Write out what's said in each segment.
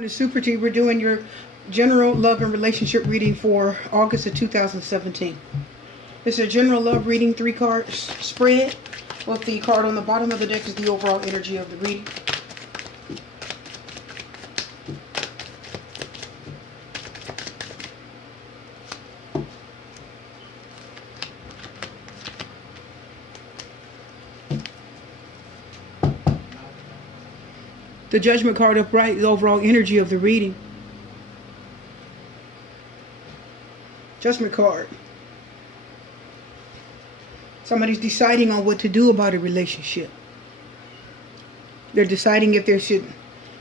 The Super T, we're doing your general love and relationship reading for August of 2017. It's a general love reading, 3 cards spread. With the card on the bottom of the deck is the overall energy of the reading. The Judgment card upright is the overall energy of the reading. Judgment card. Somebody's deciding on what to do about a relationship. They're deciding if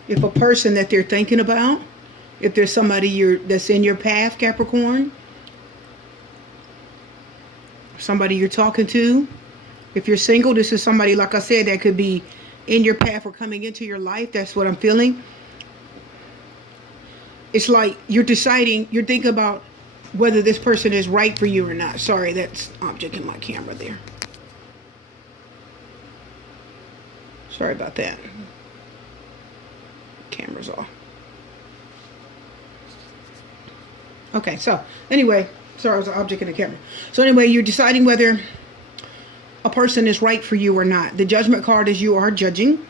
a person that they're thinking about, if there's somebody that's in your path, Capricorn, somebody you're talking to. If you're single, this is somebody, like I said, that could be in your path or coming into your life. That's what I'm feeling. It's like you're deciding, you're thinking about whether this person is right for you or not. Sorry, that's object in my camera there. Sorry about that. Camera's off. Okay, so anyway, sorry, it was an object in the camera. So anyway, you're deciding whether a person is right for you or not. The Judgment card is you are judging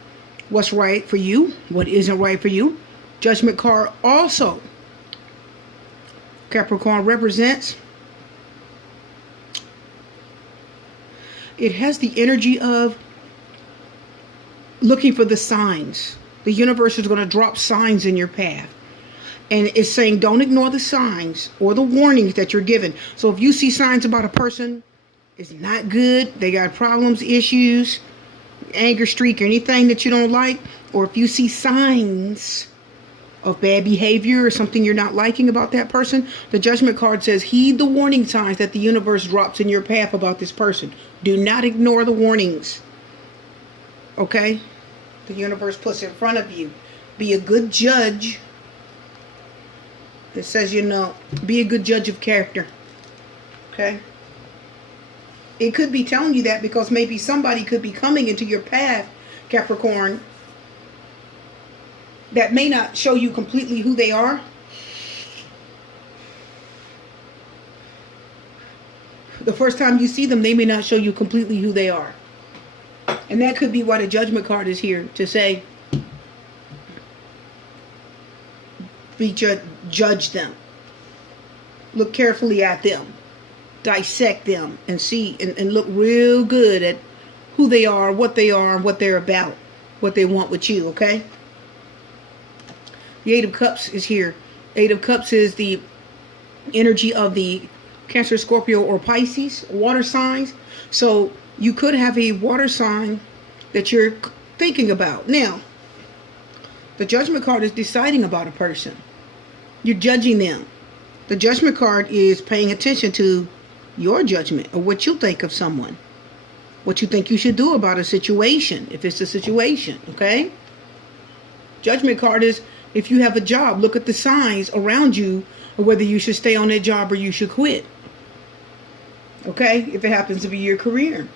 what's right for you, what isn't right for you. Judgment card also, Capricorn, represents, it has the energy of looking for the signs. The universe is going to drop signs in your path. And it's saying don't ignore the signs or the warnings that you're given. So if you see signs about a person, it's not good, they got problems, issues, anger streak, or anything that you don't like, or if you see signs of bad behavior or something you're not liking about that person, the Judgment card says heed the warning signs that the universe drops in your path about this person. Do not ignore the warnings. Okay? The universe puts in front of you. Be a good judge. It says, be a good judge of character. Okay? It could be telling you that because maybe somebody could be coming into your path, Capricorn, that may not show you completely who they are. The first time you see them, they may not show you completely who they are. And that could be why the Judgment card is here, to say, judge them. Look carefully at them. Dissect them and see and look real good at who they are, and what they're about, what they want with you, okay? The 8 of Cups is here. 8 of Cups is the energy of the Cancer, Scorpio, or Pisces, water signs. So you could have a water sign that you're thinking about. Now, the Judgment card is deciding about a person. You're judging them. The Judgment card is paying attention to your judgment or what you think of someone. What you think you should do about a situation, if it's a situation, okay? Judgment card is if you have a job, look at the signs around you or whether you should stay on that job or you should quit. Okay? If it happens to be your career.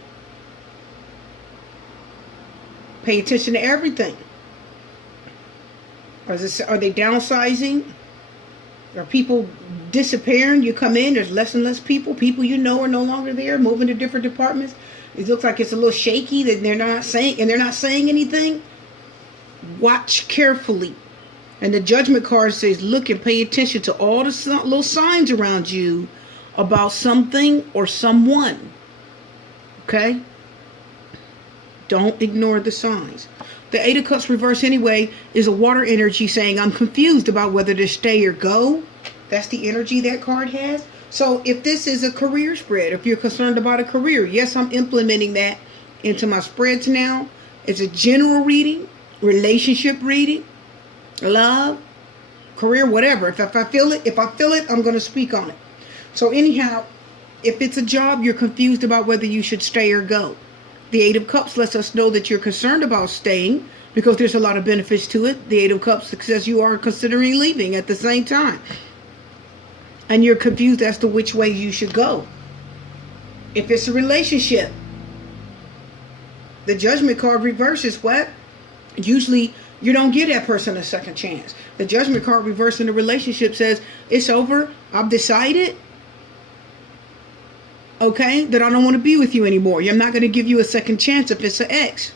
Pay attention to everything. Are they downsizing? Are people disappearing? You come in, there's less and less people. People you know are no longer there, moving to different departments. It looks like it's a little shaky that they're not saying anything. Watch carefully. And the Judgment card says, look and pay attention to all the little signs around you about something or someone. Okay? Don't ignore the signs. The 8 of Cups reverse anyway is a water energy saying, I'm confused about whether to stay or go. That's the energy that card has. So if this is a career spread, if you're concerned about a career, yes, I'm implementing that into my spreads now. It's a general reading, relationship reading, love, career, whatever. If I feel it, I'm going to speak on it. So anyhow, if it's a job, you're confused about whether you should stay or go. The 8 of Cups lets us know that you're concerned about staying because there's a lot of benefits to it. The 8 of Cups says you are considering leaving at the same time. And you're confused as to which way you should go. If it's a relationship, the Judgment card reverses what? Usually You don't give that person a second chance. The Judgment card reversed in the relationship says, it's over. I've decided, okay, that I don't want to be with you anymore. I'm not going to give you a second chance if it's an ex.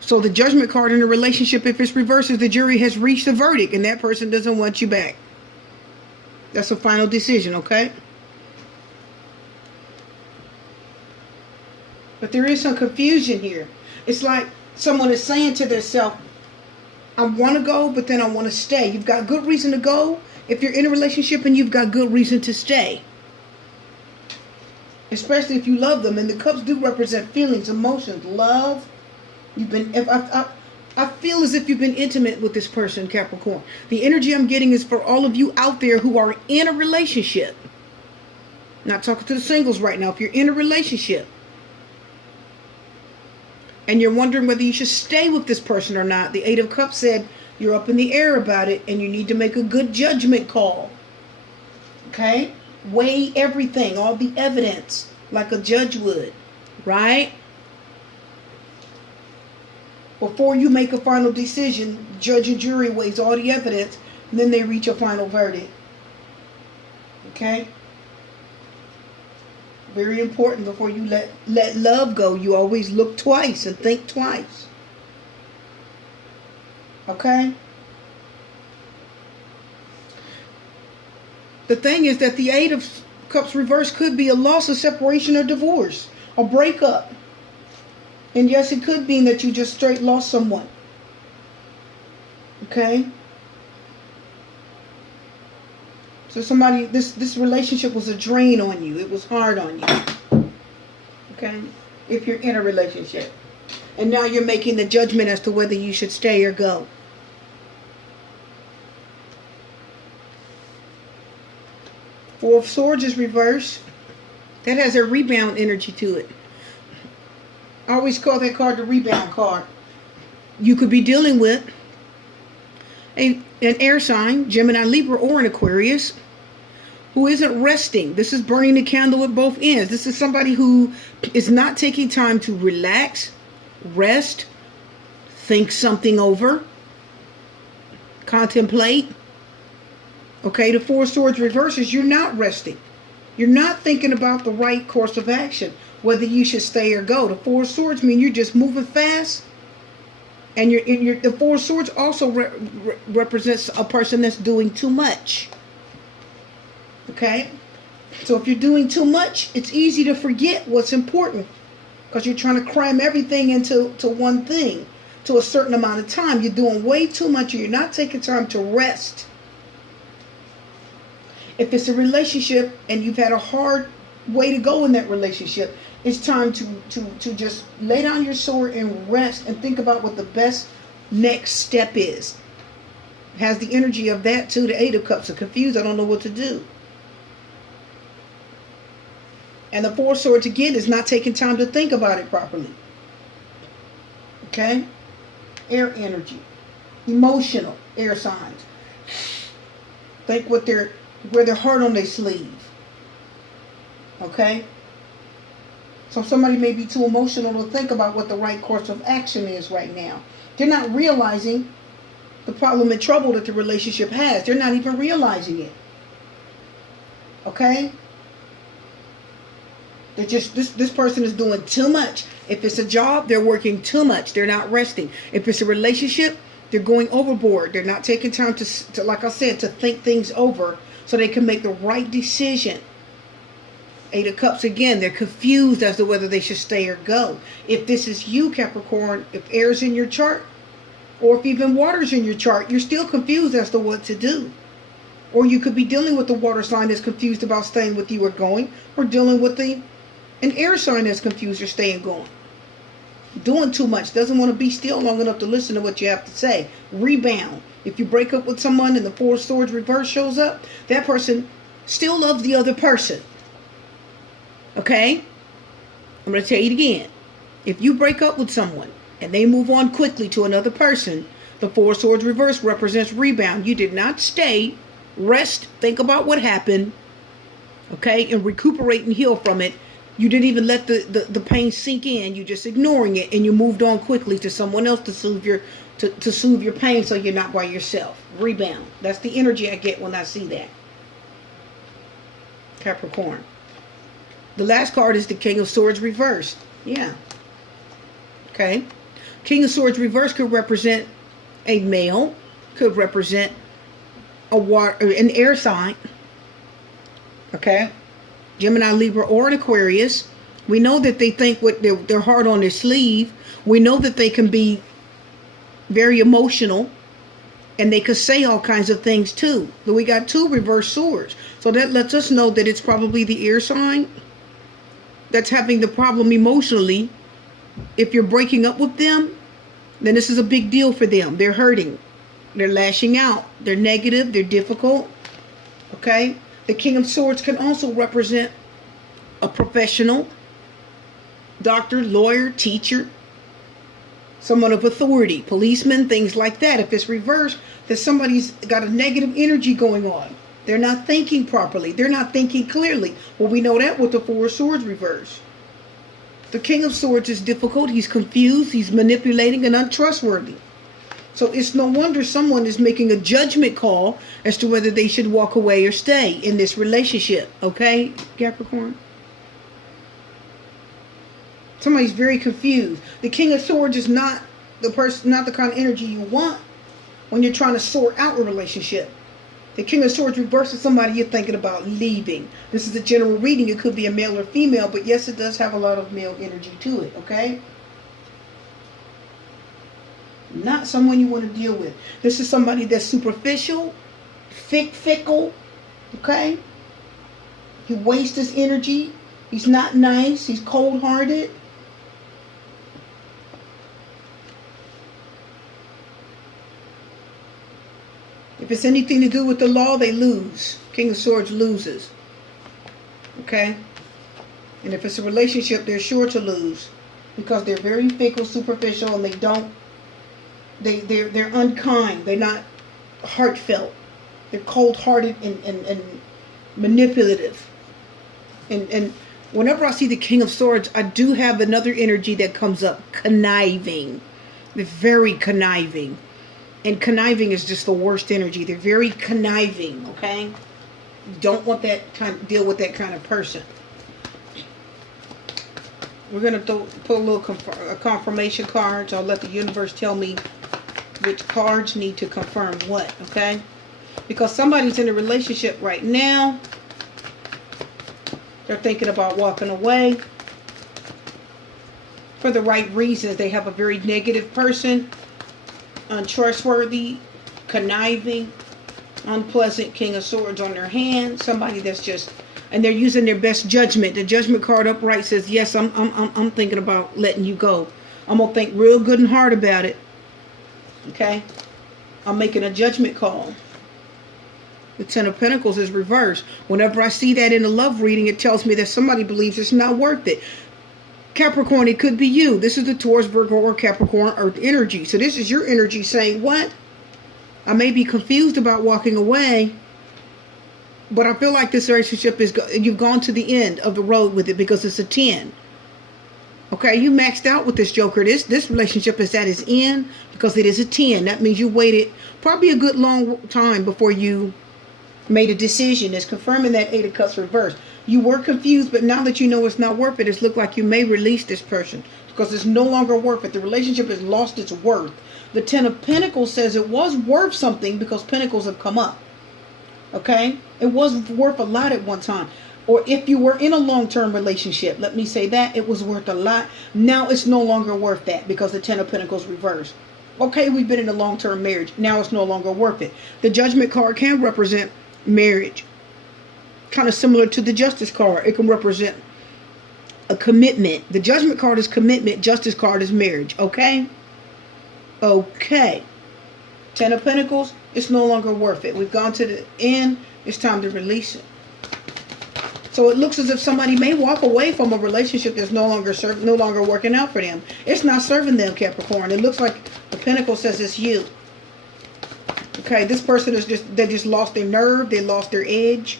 So the Judgment card in a relationship, if it's reversed, is the jury has reached a verdict and that person doesn't want you back. That's a final decision, okay? But there is some confusion here. It's like someone is saying to themselves, I want to go, but then I want to stay. You've got good reason to go if you're in a relationship, and you've got good reason to stay. Especially if you love them. And the cups do represent feelings, emotions, love. You've been, I feel as if you've been intimate with this person, Capricorn. The energy I'm getting is for all of you out there who are in a relationship. Not talking to the singles right now. If you're in a relationship and you're wondering whether you should stay with this person or not, the Eight of Cups said you're up in the air about it and you need to make a good judgment call. Okay? Weigh everything, all the evidence, like a judge would. Right? Before you make a final decision, judge and jury weighs all the evidence, and then they reach a final verdict. Okay? Very important. Before you let love go, you always look twice and think twice. Okay? The thing is that the Eight of Cups reverse could be a loss, a separation, or divorce, a breakup. And yes, it could mean that you just straight lost someone. Okay? So somebody, this relationship was a drain on you. It was hard on you. Okay? If you're in a relationship. And now you're making the judgment as to whether you should stay or go. Four of Swords is reversed. That has a rebound energy to it. I always call that card the rebound card. You could be dealing with an air sign, Gemini, Libra, or an Aquarius, who isn't resting. This is burning the candle at both ends. This is somebody who is not taking time to relax, rest, think something over, contemplate. Okay, the Four of Swords reverses, you're not resting. You're not thinking about the right course of action, whether you should stay or go. The Four of Swords mean you're just moving fast. And the Four of Swords also represents a person that's doing too much. Okay? So if you're doing too much, it's easy to forget what's important. Because you're trying to cram everything into one thing. To a certain amount of time. You're doing way too much and you're not taking time to rest. If it's a relationship and you've had a hard way to go in that relationship, it's time to just lay down your sword and rest and think about what the best next step is. It has the energy of that too. The Eight of Cups are confused. I don't know what to do. And the Four of Swords again is not taking time to think about it properly. Okay? Air energy. Emotional air signs. Think what wear their heart on their sleeve. Okay? So somebody may be too emotional to think about what the right course of action is right now. They're not realizing the problem and trouble that the relationship has. They're not even realizing it. Okay? They're just, this person is doing too much. If it's a job, they're working too much. They're not resting. If it's a relationship, they're going overboard. They're not taking time to like I said, to think things over so they can make the right decision. Eight of Cups, again, they're confused as to whether they should stay or go. If this is you, Capricorn, if air's in your chart, or if even water's in your chart, you're still confused as to what to do. Or you could be dealing with the water sign that's confused about staying with you or going, or dealing with an air sign that's confused or staying going. Doing too much, doesn't want to be still long enough to listen to what you have to say. Rebound. If you break up with someone and the Four of Swords reverse shows up, that person still loves the other person. Okay? I'm going to tell you it again. If you break up with someone and they move on quickly to another person, the Four of Swords reverse represents rebound. You did not stay, rest, think about what happened, okay, and recuperate and heal from it. You didn't even let the pain sink in. You just ignoring it, and you moved on quickly to someone else to to soothe your pain so you're not by yourself. Rebound. That's the energy I get when I see that. Capricorn. The last card is the King of Swords reversed. Yeah. Okay. King of Swords reversed could represent a male, could represent an air sign. Okay. Gemini, Libra, or an Aquarius. We know that they think with their heart on their sleeve. We know that they can be very emotional, and they could say all kinds of things too. But we got 2 reversed swords. So that lets us know that it's probably the air sign that's having the problem emotionally. If you're breaking up with them, then this is a big deal for them. They're hurting. They're lashing out. They're negative. They're difficult. Okay? The King of Swords can also represent a professional, doctor, lawyer, teacher, someone of authority, policeman, things like that. If it's reversed, that somebody's got a negative energy going on. They're not thinking properly. They're not thinking clearly. Well, we know that with the 4 swords reversed. The King of Swords is difficult. He's confused. He's manipulating and untrustworthy. So it's no wonder someone is making a judgment call as to whether they should walk away or stay in this relationship. Okay, Capricorn? Somebody's very confused. The King of Swords is not the person, not the kind of energy you want when you're trying to sort out a relationship. The King of Swords reverses somebody you're thinking about leaving. This is a general reading. It could be a male or female, but yes, it does have a lot of male energy to it, okay? Not someone you want to deal with. This is somebody that's superficial, fickle, okay? He wastes his energy. He's not nice. He's cold-hearted. If it's anything to do with the law, they lose. King of Swords loses. Okay? And if it's a relationship, they're sure to lose. Because they're very fickle, superficial, and they're unkind. They're not heartfelt. They're cold-hearted and manipulative. And whenever I see the King of Swords, I do have another energy that comes up. Conniving. They're very conniving. And conniving is just the worst energy. They're very conniving, okay? You don't want deal with that kind of person. We're going to put a little confirmation cards. I'll let the universe tell me which cards need to confirm what, okay? Because somebody's in a relationship right now. They're thinking about walking away for the right reasons. They have a very negative person. Untrustworthy, conniving, unpleasant King of Swords on their hand. Somebody that's just, and they're using their best judgment. The Judgment card upright says, yes, I'm thinking about letting you go. I'm gonna think real good and hard about it. Okay, I'm making a judgment call. The 10 of Pentacles is reversed. Whenever I see that in a love reading, it tells me that somebody believes it's not worth it. Capricorn, it could be you. This is the Taurus, Virgo, or Capricorn Earth energy. So this is your energy saying, what? I may be confused about walking away, but I feel like this relationship you've gone to the end of the road with it because it's a 10. Okay, you maxed out with this Joker. This relationship is at its end because it is a 10. That means you waited probably a good long time before you made a decision. It's confirming that 8 of Cups reversed. You were confused, but now that you know it's not worth it, it's looked like you may release this person because it's no longer worth it. The relationship has lost its worth. The 10 of Pentacles says it was worth something because Pentacles have come up. Okay? It was worth a lot at one time. Or if you were in a long-term relationship, let me say that, it was worth a lot. Now it's no longer worth that because the 10 of Pentacles reversed. Okay, we've been in a long-term marriage. Now it's no longer worth it. The Judgment card can represent marriage. Kind of similar to the Justice card. It can represent a commitment. The Judgment card is commitment. Justice card is marriage. Okay? Okay. 10 of Pentacles, it's no longer worth it. We've gone to the end. It's time to release it. So it looks as if somebody may walk away from a relationship that's no longer working out for them. It's not serving them, Capricorn. It looks like the Pentacle says it's you. Okay, this person is they just lost their nerve. They lost their edge.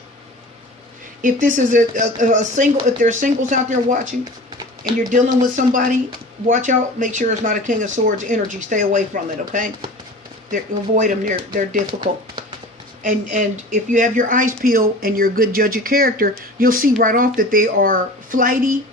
If this is a single, if there are singles out there watching, and you're dealing with somebody, watch out. Make sure it's not a King of Swords energy. Stay away from it, okay? Avoid them. They're difficult. And if you have your eyes peeled and you're a good judge of character, you'll see right off that they are flighty.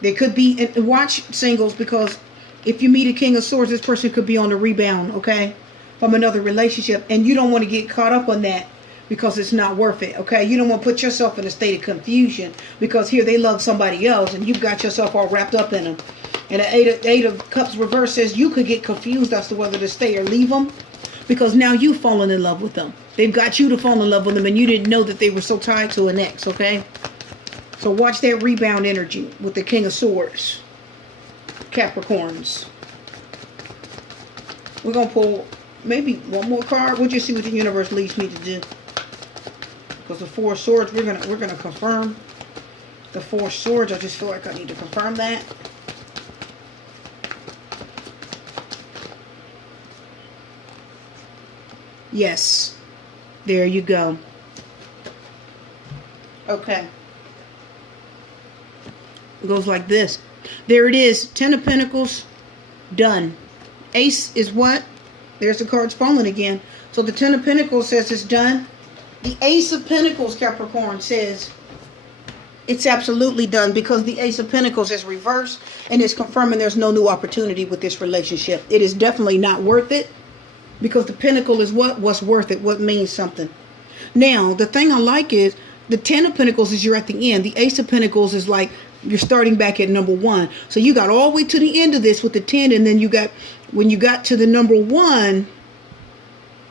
They could be, and watch singles, because if you meet a King of Swords, this person could be on the rebound, okay, from another relationship, and you don't want to get caught up on that because it's not worth it, okay? You don't want to put yourself in a state of confusion because here they love somebody else and you've got yourself all wrapped up in them. And the Eight of Cups reverse says you could get confused as to whether to stay or leave them, because now you've fallen in love with them. They've got you to fall in love with them, and you didn't know that they were so tied to an ex, okay? So watch that rebound energy with the King of Swords. Capricorns. We're going to pull maybe one more card. We'll just see what the universe leads me to do. Because the Four of Swords, we're gonna confirm the Four of Swords. I just feel like I need to confirm that. Yes. There you go. Okay. It goes like this. There it is. 10 of Pentacles. Done. Ace is what? There's the cards falling again. So the 10 of Pentacles says it's done. The Ace of Pentacles, Capricorn, says it's absolutely done, because the Ace of Pentacles is reversed and it's confirming there's no new opportunity with this relationship. It is definitely not worth it, because the Pentacle is what's worth it, what means something. Now, the thing I like is the 10 of Pentacles is you're at the end. The Ace of Pentacles is like you're starting back at number 1. So you got all the way to the end of this with the 10, and then you got, when you got to the number 1,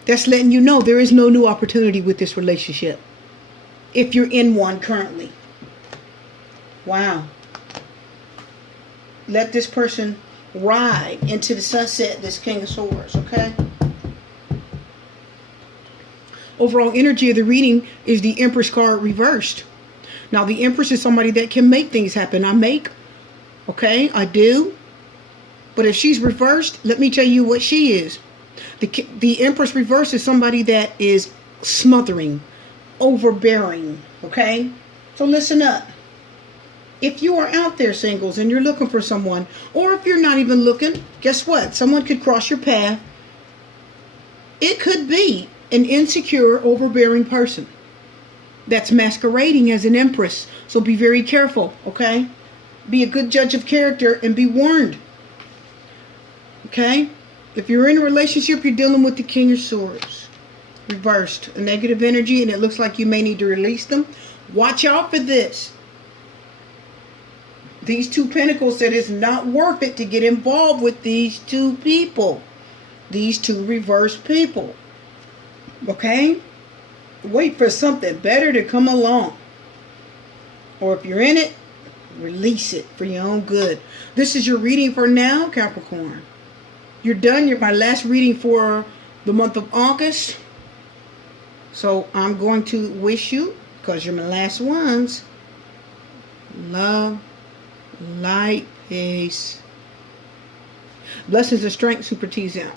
that's letting you know there is no new opportunity with this relationship, if you're in one currently. Wow. Let this person ride into the sunset, this King of Swords, okay? Overall energy of the reading is the Empress card reversed. Now, the Empress is somebody that can make things happen. I make, okay, I do. But if she's reversed, let me tell you what she is. The Empress reverse is somebody that is smothering, overbearing, okay? So listen up. If you are out there, singles, and you're looking for someone, or if you're not even looking, guess what? Someone could cross your path. It could be an insecure, overbearing person that's masquerading as an Empress. So be very careful, okay? Be a good judge of character and be warned, okay? If you're in a relationship, you're dealing with the King of Swords reversed, a negative energy, and it looks like you may need to release them. Watch out for this. These 2 Pentacles said it's not worth it to get involved with these 2 people. These 2 reversed people. Okay? Wait for something better to come along. Or if you're in it, release it for your own good. This is your reading for now, Capricorn. You're done. You're my last reading for the month of August. So I'm going to wish you, because you're my last ones, love, light, peace, blessings and strength. Super T's out.